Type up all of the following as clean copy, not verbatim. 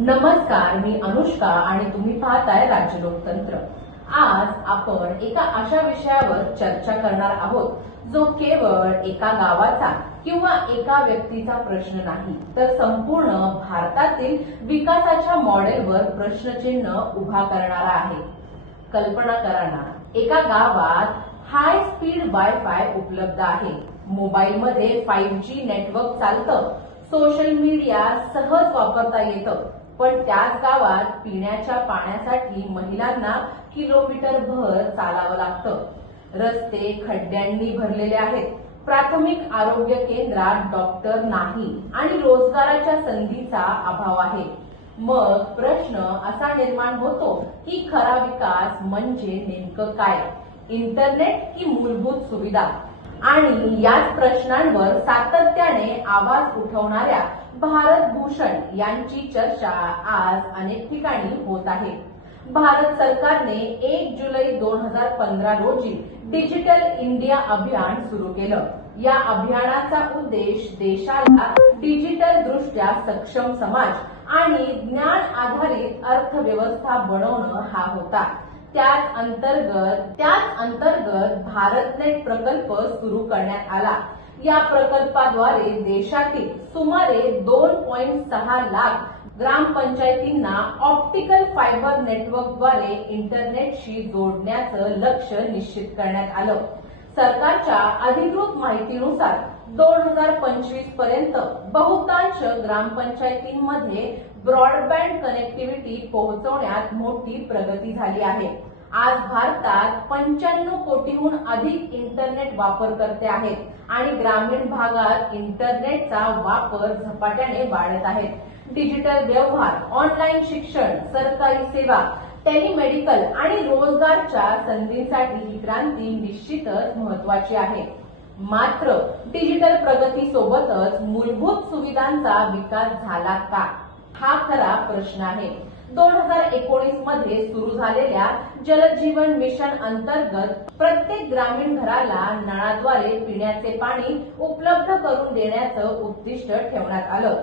नमस्कार, मी अनुष्का आणि तुम्ही पाहताय राज्य लोकतंत्र। आज आपण एका अशा विषयावर चर्चा करणार आहोत जो केवळ एका गावाचा किंवा एका व्यक्तीचा प्रश्न नाही, तर संपूर्ण भारतातील विकासाच्या मॉडेलवर प्रश्नचिन्ह उभा करणारा आहे। कल्पना करा ना, एका गावात हाय स्पीड वायफाय उपलब्ध आहे, मोबाईलमध्ये 5G नेटवर्क चालतं, सोशल मीडिया सहज वापरता येतं, पण त्याच गावात पिण्याच्या पाण्यासाठी महिलांना किलोमीटरभर चालावं लागतं। रस्ते खड्ड्यांनी भरलेले आहेत, प्राथमिक आरोग्य केंद्रात डॉक्टर नाही आणि रोजगाराच्या संधीचा अभाव आहे। मग प्रश्न असा निर्माण होतो की खरा विकास म्हणजे नेमकं काय? इंटरनेट की मूलभूत सुविधा? आणि याच प्रश्नांवर सातत्याने आवाज उठवणाऱ्या भारत भूषण यांची चर्चा आज अनेक ठिकाणी होत आहे। भारत सरकारने 1 जुलै 2015 रोजी डिजिटल इंडिया अभियान सुरू केलं। या अभियानाचा उद्देश देशाला डिजिटल दृष्ट्या सक्षम समाज आणि ज्ञान आधारित अर्थव्यवस्था बनवणं हा होता। त्याच अंतर्गत भारतनेट प्रकल्प सुरू करण्यात आला। या प्रकल्पाद्वारे देशातील सुमारे 2.6 लाख ग्रामपंचायतींना ऑप्टिकल फायबर नेटवर्कद्वारे इंटरनेटशी जोडण्याचं लक्ष्य निश्चित करण्यात आलं। सरकारच्या अधिकृत माहितीनुसार 2025 पर्यंत बहुतांश ग्रामपंचायतींमध्ये ब्रॉडबँड कनेक्टिव्हिटी पोहोचवण्यात मोठी प्रगती झाली आहे। आज भारतात 95 कोटीहून अधिक इंटरनेट वापरकर्ते आहेत आणि ग्रामीण भागात इंटरनेटचा वापर झपाट्याने वाढत आहे। डिजिटल व्यवहार, ऑनलाईन शिक्षण, सरकारी सेवा, टेलिमेडिकल आणि रोजगारच्या संधींसाठी ही क्रांती निश्चितच महत्वाची आहे। मात्र डिजिटल प्रगतीसोबतच मूलभूत सुविधांचा विकास झाला का, हा खरा प्रश्न आहे। 2019 मध्ये सुरू झालेल्या जल जीवन मिशन अंतर्गत प्रत्येक ग्रामीण घराला नळाद्वारे पिण्याचे पाणी उपलब्ध करून देण्याचं उद्दिष्ट ठेवण्यात आलं।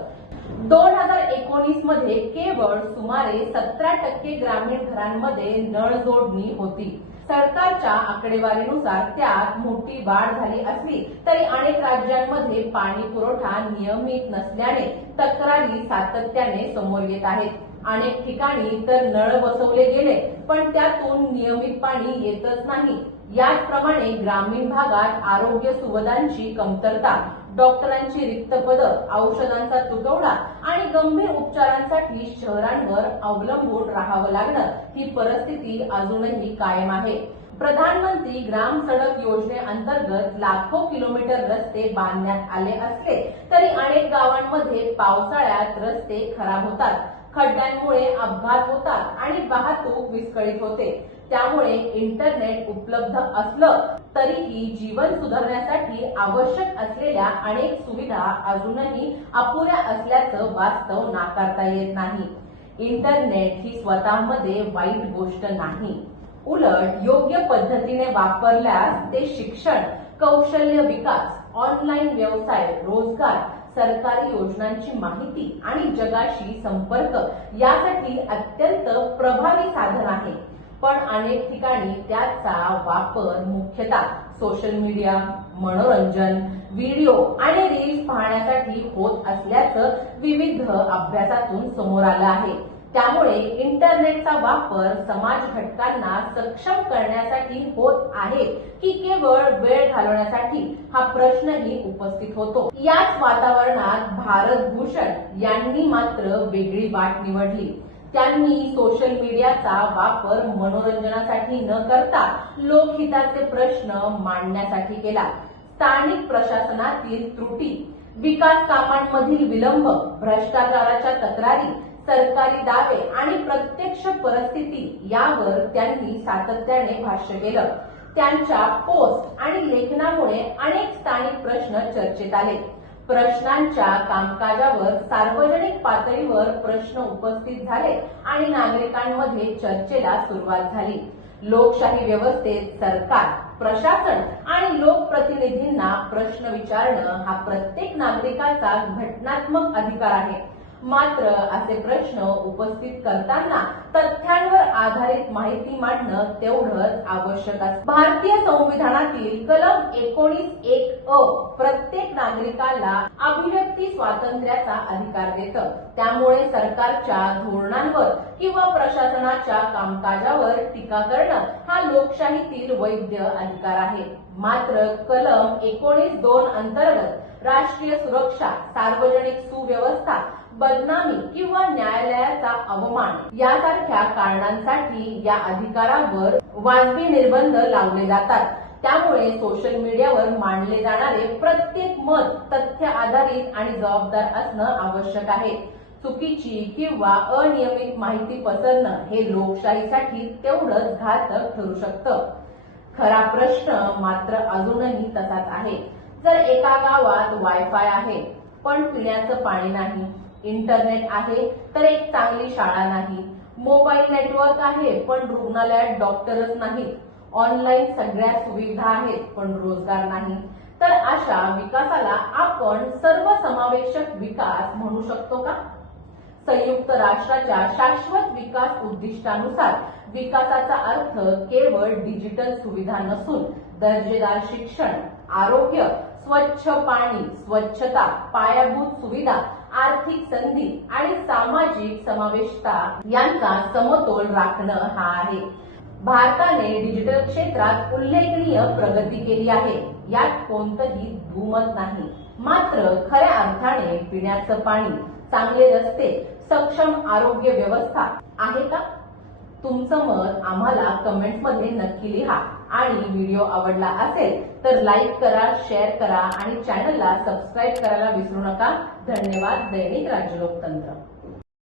2019 मध्ये केवळ सुमारे 17% ग्रामीण घरांमध्ये नळ जोडणी होती। सरकारच्या आकडेवारीनुसार त्यात मोठी वाढ झाली असली तरी अनेक राज्यांमध्ये पाणी पुरवठा नियमित नसल्याने तक्रारी सातत्याने समोर येत आहेत। अनेक ठिकाणी तर नळ बसवले गेले पण त्यातून नियमित पाणी येतच नाही। याचप्रमाणे ग्रामीण भागात आरोग्य सुविधांची कमतरता, डॉक्टरांची रिक्त पदं, औषधांचा तुटवडा आणि गंभीर उपचारांसाठी शहरांवर अवलंबून राहावं लागणं ही परिस्थिती अजूनही कायम आहे। प्रधानमंत्री ग्राम सडक योजनेअंतर्गत लाखो किलोमीटर रस्ते बांधण्यात आले असले तरी अनेक गावांमध्ये पावसाळ्यात रस्ते खराब होतात, खड्ड्यांमुळे अपघात होतात आणि वाहतूक विस्कळीत होते। त्यामुळे इंटरनेट उपलब्ध असलं तरीही जीवन सुधारण्यासाठी आवश्यक असलेल्या अनेक सुविधा अजूनही अपुऱ्या असल्याचं वास्तव नाकारता येत नाही। इंटरनेट ही स्वतःमध्ये वाईट गोष्ट नाही, उलट योग्य पद्धतीने वापरल्यास ते शिक्षण, कौशल्य विकास, ऑनलाईन व्यवसाय, रोजगार, सरकारी योजनांची माहिती आणि जगाशी संपर्क यासाठी अत्यंत प्रभावी साधन आहे। पण अनेक ठिकाणी त्याचा वापर मुख्यतः सोशल मीडिया, मनोरंजन, व्हिडिओ आणि रील्स पाहण्यासाठी होत असल्याचं विविध अभ्यासातून समोर आलं आहे। त्यामुळे इंटरनेटचा वापर समाज घटकांना सक्षम करण्यासाठी होत आहे की केवळ वेळ घालवण्यासाठी, हा प्रश्नही उपस्थित होतो। याच वातावरणात भारत भूषण यांनी मात्र वेगळी वाट निवडली। त्यांनी सोशल मीडियाचा वापर मनोरंजनासाठी न करता लोकहिताचे प्रश्न मांडण्यासाठी केला। स्थानिक प्रशासनातील त्रुटी, विकास कामांमधील विलंब, भ्रष्टाचाराच्या तक्रारी, सरकारी दावे आणि प्रत्यक्ष परिस्थिती यावर त्यांनी सातत्याने भाष्य केलं। त्यांच्या पोस्ट आणि लेखनामुळे अनेक स्थानिक प्रश्न चर्चेत आले। प्रश्नांच्या कामकाजावर सार्वजनिक पातळीवर प्रश्न उपस्थित झाले आणि नागरिकांमध्ये चर्चेला सुरुवात झाली। लोकशाही व्यवस्थेत सरकार, प्रशासन आणि लोकप्रतिनिधींना प्रश्न विचारणं हा प्रत्येक नागरिकाचा घटनात्मक अधिकार आहे। मात्र असे प्रश्न उपस्थित करताना तथ्यांवर आधारित माहिती मांडणं तेवढंच आवश्यक असतं। भारतीय संविधानातील कलम 19(1)(अ) प्रत्येक नागरिकाला अभिव्यक्ती स्वातंत्र्याचा अधिकार देतं। त्यामुळे सरकारच्या धोरणांवर किंवा प्रशासनाच्या कामकाजावर टीका करणं हा लोकशाहीतील वैध अधिकार आहे। मात्र कलम 19(2) अंतर्गत राष्ट्रीय सुरक्षा, सार्वजनिक सुव्यवस्था, बदनामी किंवा न्यायालयाचा अवमान यासारख्या कारणांसाठी या अधिकारावर वाजवी निर्बंध लावले जातात। त्यामुळे सोशल मीडियावर मांडले जाणारे प्रत्येक मत तथ्य आधारित आणि जबाबदार असणं आवश्यक आहे। चुकीची किंवा अनियमित माहिती पसरणं हे लोकशाहीसाठी तेवढंच घातक ठरू शकतं। खरा प्रश्न मात्र अजूनही तसाच आहे। जर एका गावात वायफाय आहे पण पिण्याचं पाणी नाही, इंटरनेट आहे तर एक चांगली शाळा नाही, मोबाईल नेटवर्क आहे पण रुग्णालयात डॉक्टरच नाहीत, ऑनलाईन सगळ्या सुविधा आहेत पण रोजगार नाही, तर अशा विकासाला आपण सर्वसमावेशक विकास म्हणू शकतो का? संयुक्त राष्ट्राच्या शाश्वत विकास उद्दिष्टानुसार विकासाचा अर्थ केवळ डिजिटल सुविधा नसून दर्जेदार शिक्षण, आरोग्य, स्वच्छ पाणी, स्वच्छता, पायाभूत सुविधा, आर्थिक संधी आणि सामाजिक समावेशता यांचा समतोल राखणं हा आहे। भारताने डिजिटल क्षेत्रात उल्लेखनीय प्रगती केली आहे, यात कोणतंही दुमत नाही। मात्र खऱ्या अर्थाने पिण्याचं पाणी, चांगले रस्ते, सक्षम आरोग्य व्यवस्था आहे का? तुमचं मत आम्हाला कमेंट्समध्ये नक्की लिहा आणि व्हिडिओ आवडला असेल तर लाईक करा, शेअर करा आणि चॅनलला सबस्क्राईब करायला विसरू नका। धन्यवाद। दैनिक राज्य लोकतंत्र।